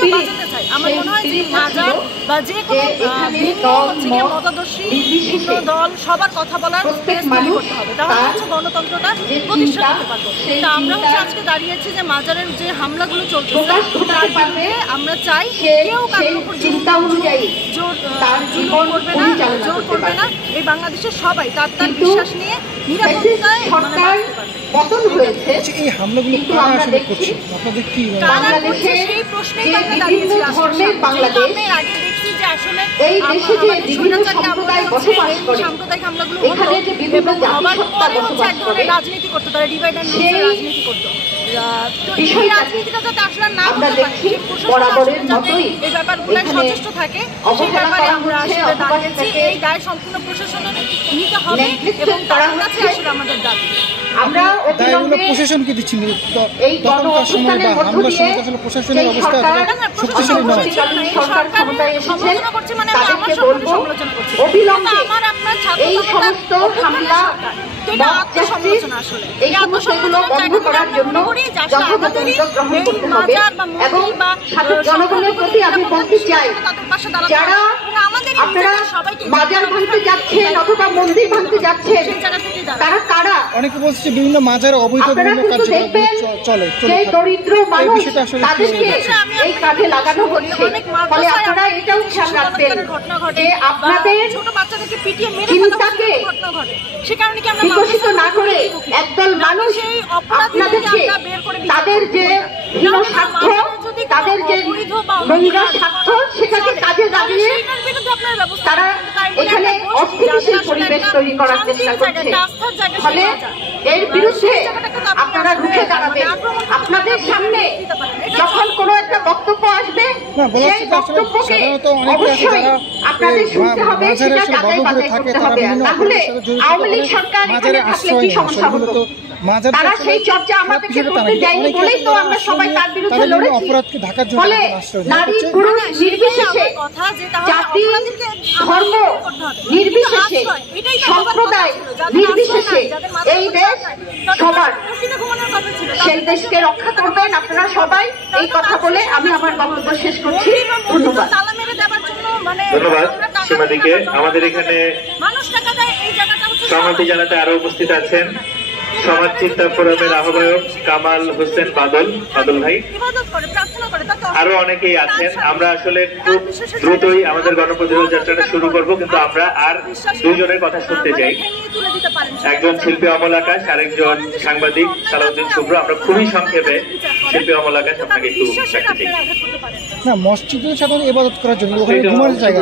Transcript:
থেকে বাঁচাতে চাই। আমার মনে হয় যে মাজার বা যে কোনো মতাদর্শী ভিন্ন দল সবার কথা বলার স্পেস তৈরি করতে হবে, তাহলে হচ্ছে গণতন্ত্রটা প্রতিষ্ঠা করতে পারবো। তা আমরা হচ্ছে আজকে দাঁড়িয়েছি যে মাজারের যে হামলাগুলো চলতেছে তার বিরুদ্ধে আমরা চাই কেউ কারোর উপর জোর করবে না, জোর করবে না। এই বাংলাদেশের সবাই তার বিশ্বাস নিয়ে নিরাপত্তায় বাঁচতে পারবে। পতন হয়েছে, এই হামলাগুলো কারা আসলে করছে আপনাদের কি বাংলাদেশে সেই প্রশ্নেই আমরা দাঁড়িয়েছি। বাংলাদেশ আগে দেখছি যে আসলে এই দেশে যে বিভিন্ন সম্প্রদায় বসবাস করে, সাম্প্রদায়িক হামলাগুলো এখানে যে বিভিন্ন জাতিসত্তা বসবাস করে, রাজনীতি করতো, তারা ডিভাইড এন্ড রুল রাজনীতি করতো। তো এই রাজনীতিটা যাতে আসলে না করতে পারে, বরাবরের মতোই এই ব্যাপারগুলো সচেষ্ট থাকে, সেই ব্যাপারে আমরা আসলে দাঁড়িয়েছি। এই দায় সম্পূর্ণ প্রশাসনের নিতে হবে এবং তার কাছে আসলে আমাদের দাবি। আমরা প্রশাসনকে দিচ্ছি এই গণঅভ্যুত্থানের মধ্য দিয়ে প্রশাসনের অবস্থা শক্তিশালী নয়। সরকার ক্ষমতায় এসেছে, তাদেরকে বলবো অবিলম্বে এই সমস্ত হামলা এই সমস্তগুলো বন্ধ করার জন্য যথাযথ উদ্যোগ গ্রহণ করতে হবে এবং জনগণের প্রতি আমি বলতে চাই, যারা আপনারা মাজার ভাঙতে যাচ্ছেন অথবা মন্দির ভাঙতে যাচ্ছেন তারা কারা? অনেকে বলছে বিভিন্ন মাজার অবৈধ চলে, সেই দরিদ্র মানুষ তাদেরকে এই কাজে লাগানো হচ্ছে। ফলে আপনারা এটাও খেয়াল রাখবেন যে আপনাদের চিন্তাকে বিকশিত না করে একদল মানুষ আপনাদেরকে তাদের যে হীন স্বার্থ, তাদের যে নোংরা স্বার্থ সেটাকে কাজে লাগিয়ে তারা এখানে অস্থিতিশীল পরিবেশ তৈরি করার চেষ্টা করছে। ফলে এর বিরুদ্ধে আপনারা রুখে দাঁড়াবেন। আপনাদের সামনে যখন কোনো একটা বক্তব্য আসবে সেই বক্তব্যকে অবশ্যই আপনাদের শুনতে হবে, সেটা যাচাই বাছাই করতে হবে। তাহলে আওয়ামী লীগ সরকার এখানে থাকলে কি সমস্যা হতো? তারা সেই চর্চা আমাদেরকে করতে দেয়নি বলেই তো আমরা সবাই তার বিরুদ্ধে লড়েছি। ফলে নারী পুরুষ নির্বিশেষে, জাতি ধর্ম নির্বিশেষে, সম্প্রদায় নির্বিশেষে এই দেশ সবার, সেই দেশকে রক্ষা করবেন আপনারা সবাই। এই কথা বলে আমি আমার বক্তব্য শেষ করছি। ধন্যবাদ। ধন্যবাদ সীমাদিকে। আমাদের এখানে সংহতি জানাতে আরো উপস্থিত আছেন সমাজ চিন্তা ফোরামের আহ্বায়ক কামাল হোসেন বাদল ভাই, আরো অনেকেই আছেন। আমরা আসলে খুব দ্রুতই আমাদের গণপ্রতিরোধ যাত্রাটা শুরু করব, কিন্তু আমরা আর দুইজনের কথা শুনতে চাই। একজন শিল্পী অমল আকাশ, আরেকজন সাংবাদিক সালাউদ্দিন শুভ্র। আমরা খুবই সংক্ষেপে শিল্পী অমল আকাশ আপনাকে একটু না, মসজিদের সাধারণত ইবাদত করার জন্য ওখানে ঘুমানোর জায়গা।